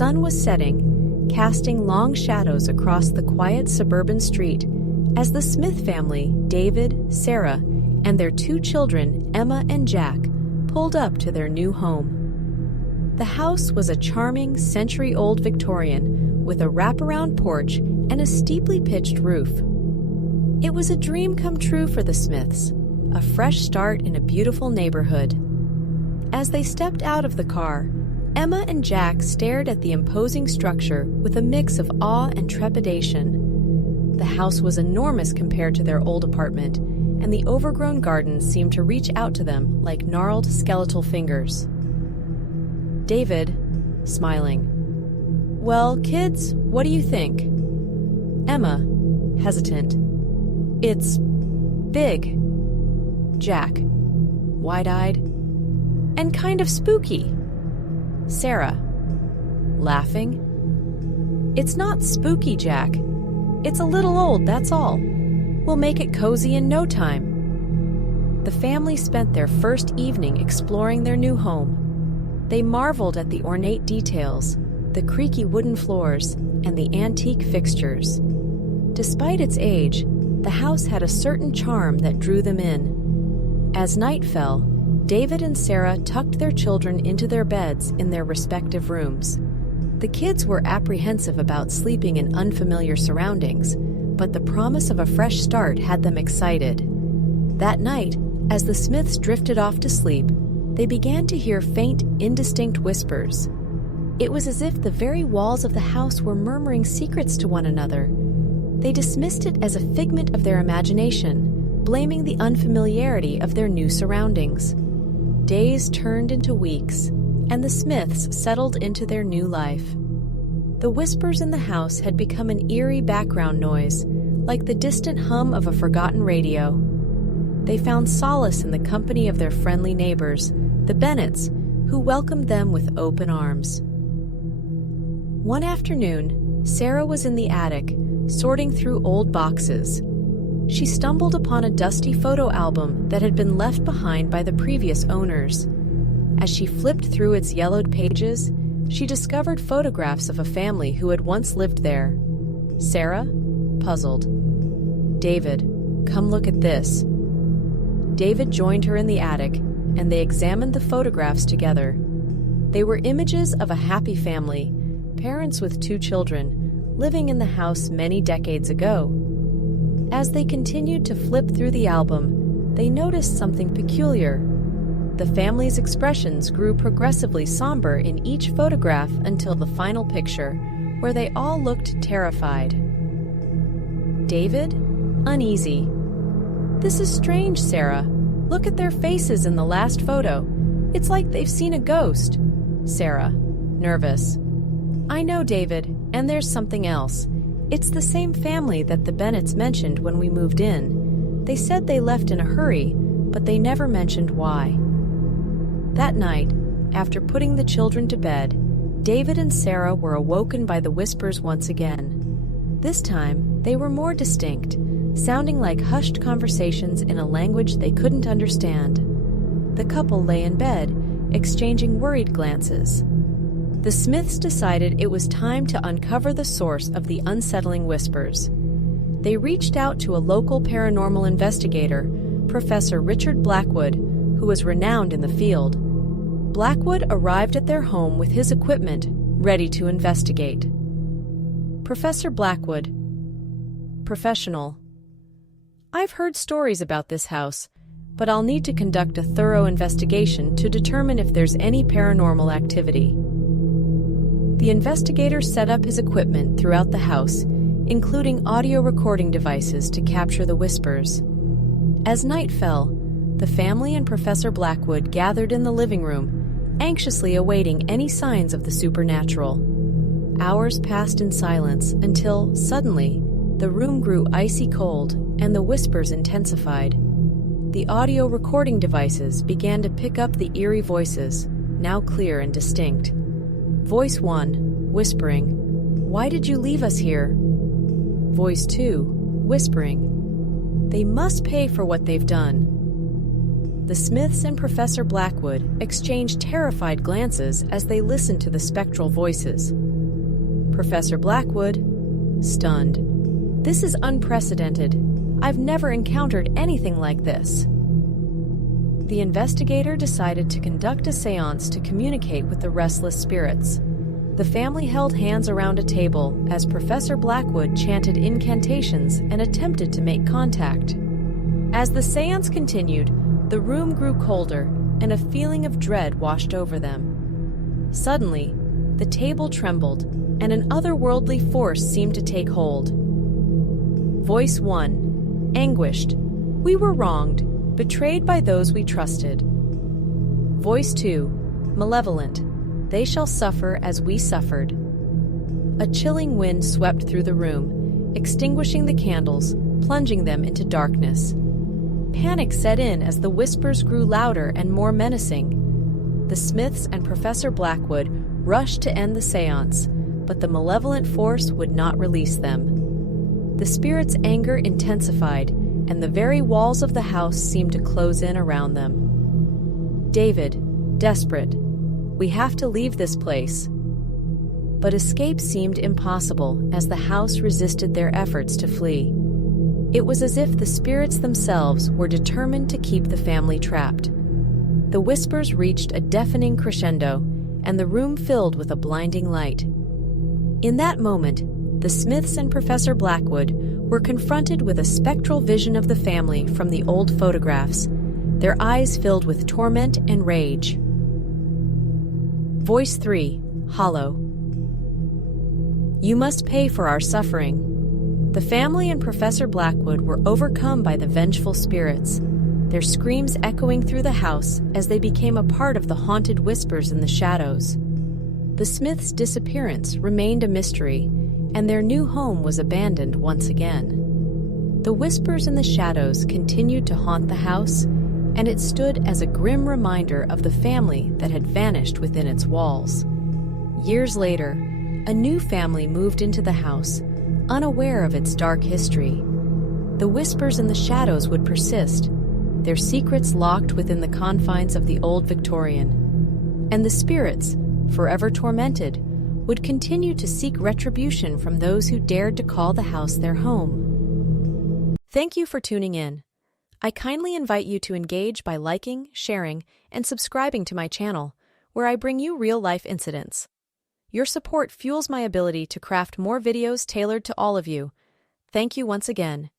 sun was setting, casting long shadows across the quiet suburban street as the Smith family, David, Sarah, and their 2 children, Emma and Jack, pulled up to their new home. The house was a charming, century-old Victorian with a wraparound porch and a steeply pitched roof. It was a dream come true for the Smiths, a fresh start in a beautiful neighborhood. As they stepped out of the car, Emma and Jack stared at the imposing structure with a mix of awe and trepidation. The house was enormous compared to their old apartment, and the overgrown gardens seemed to reach out to them like gnarled skeletal fingers. David, smiling. "Well, kids, what do you think?" Emma, hesitant. "It's big." Jack, wide-eyed. "And kind of spooky." Sarah, laughing. "It's not spooky, Jack. It's a little old, that's all. We'll make it cozy in no time." The family spent their first evening exploring their new home. They marveled at the ornate details, the creaky wooden floors, and the antique fixtures. Despite its age, the house had a certain charm that drew them in. As night fell, David and Sarah tucked their children into their beds in their respective rooms. The kids were apprehensive about sleeping in unfamiliar surroundings, but the promise of a fresh start had them excited. That night, as the Smiths drifted off to sleep, they began to hear faint, indistinct whispers. It was as if the very walls of the house were murmuring secrets to one another. They dismissed it as a figment of their imagination, blaming the unfamiliarity of their new surroundings. Days turned into weeks, and the Smiths settled into their new life. The whispers in the house had become an eerie background noise, like the distant hum of a forgotten radio. They found solace in the company of their friendly neighbors, the Bennetts, who welcomed them with open arms. One afternoon, Sarah was in the attic, sorting through old boxes. She stumbled upon a dusty photo album that had been left behind by the previous owners. As she flipped through its yellowed pages, she discovered photographs of a family who had once lived there. Sarah, puzzled. "David, come look at this." David joined her in the attic, and they examined the photographs together. They were images of a happy family, parents with 2 children, living in the house many decades ago. As they continued to flip through the album, they noticed something peculiar. The family's expressions grew progressively somber in each photograph until the final picture, where they all looked terrified. David, uneasy. "This is strange, Sarah. Look at their faces in the last photo. It's like they've seen a ghost." Sarah, nervous. "I know, David, and there's something else. It's the same family that the Bennetts mentioned when we moved in. They said they left in a hurry, but they never mentioned why." That night, after putting the children to bed, David and Sarah were awoken by the whispers once again. This time, they were more distinct, sounding like hushed conversations in a language they couldn't understand. The couple lay in bed, exchanging worried glances. The Smiths decided it was time to uncover the source of the unsettling whispers. They reached out to a local paranormal investigator, Professor Richard Blackwood, who was renowned in the field. Blackwood arrived at their home with his equipment, ready to investigate. Professor Blackwood, professional. "I've heard stories about this house, but I'll need to conduct a thorough investigation to determine if there's any paranormal activity." The investigator set up his equipment throughout the house, including audio recording devices to capture the whispers. As night fell, the family and Professor Blackwood gathered in the living room, anxiously awaiting any signs of the supernatural. Hours passed in silence until, suddenly, the room grew icy cold and the whispers intensified. The audio recording devices began to pick up the eerie voices, now clear and distinct. Voice 1, whispering, "Why did you leave us here?" Voice 2, whispering, "They must pay for what they've done." The Smiths and Professor Blackwood exchanged terrified glances as they listened to the spectral voices. Professor Blackwood, stunned. This is unprecedented. I've never encountered anything like this. The investigator decided to conduct a seance to communicate with the restless spirits. The family held hands around a table as Professor Blackwood chanted incantations and attempted to make contact. As the seance continued, the room grew colder and a feeling of dread washed over them. Suddenly, the table trembled and an otherworldly force seemed to take hold. Voice 1, anguished. We were wronged, betrayed by those we trusted. Voice 2, malevolent. They shall suffer as we suffered. A chilling wind swept through the room, extinguishing the candles, plunging them into darkness. Panic set in as the whispers grew louder and more menacing. The Smiths and Professor Blackwood rushed to end the seance, but the malevolent force would not release them. The spirit's anger intensified, and the very walls of the house seemed to close in around them. David, desperate, we have to leave this place. But escape seemed impossible as the house resisted their efforts to flee. It was as if the spirits themselves were determined to keep the family trapped. The whispers reached a deafening crescendo, and the room filled with a blinding light. In that moment, the Smiths and Professor Blackwood were confronted with a spectral vision of the family from the old photographs, their eyes filled with torment and rage. Voice 3, hollow. You must pay for our suffering. The family and Professor Blackwood were overcome by the vengeful spirits, their screams echoing through the house as they became a part of the haunted whispers in the shadows. The Smiths' disappearance remained a mystery, and their new home was abandoned once again. The whispers in the shadows continued to haunt the house, and it stood as a grim reminder of the family that had vanished within its walls. Years later, a new family moved into the house, unaware of its dark history. The whispers in the shadows would persist, their secrets locked within the confines of the old Victorian. And the spirits, forever tormented, would continue to seek retribution from those who dared to call the house their home. Thank you for tuning in. I kindly invite you to engage by liking, sharing, and subscribing to my channel, where I bring you real-life incidents. Your support fuels my ability to craft more videos tailored to all of you. Thank you once again.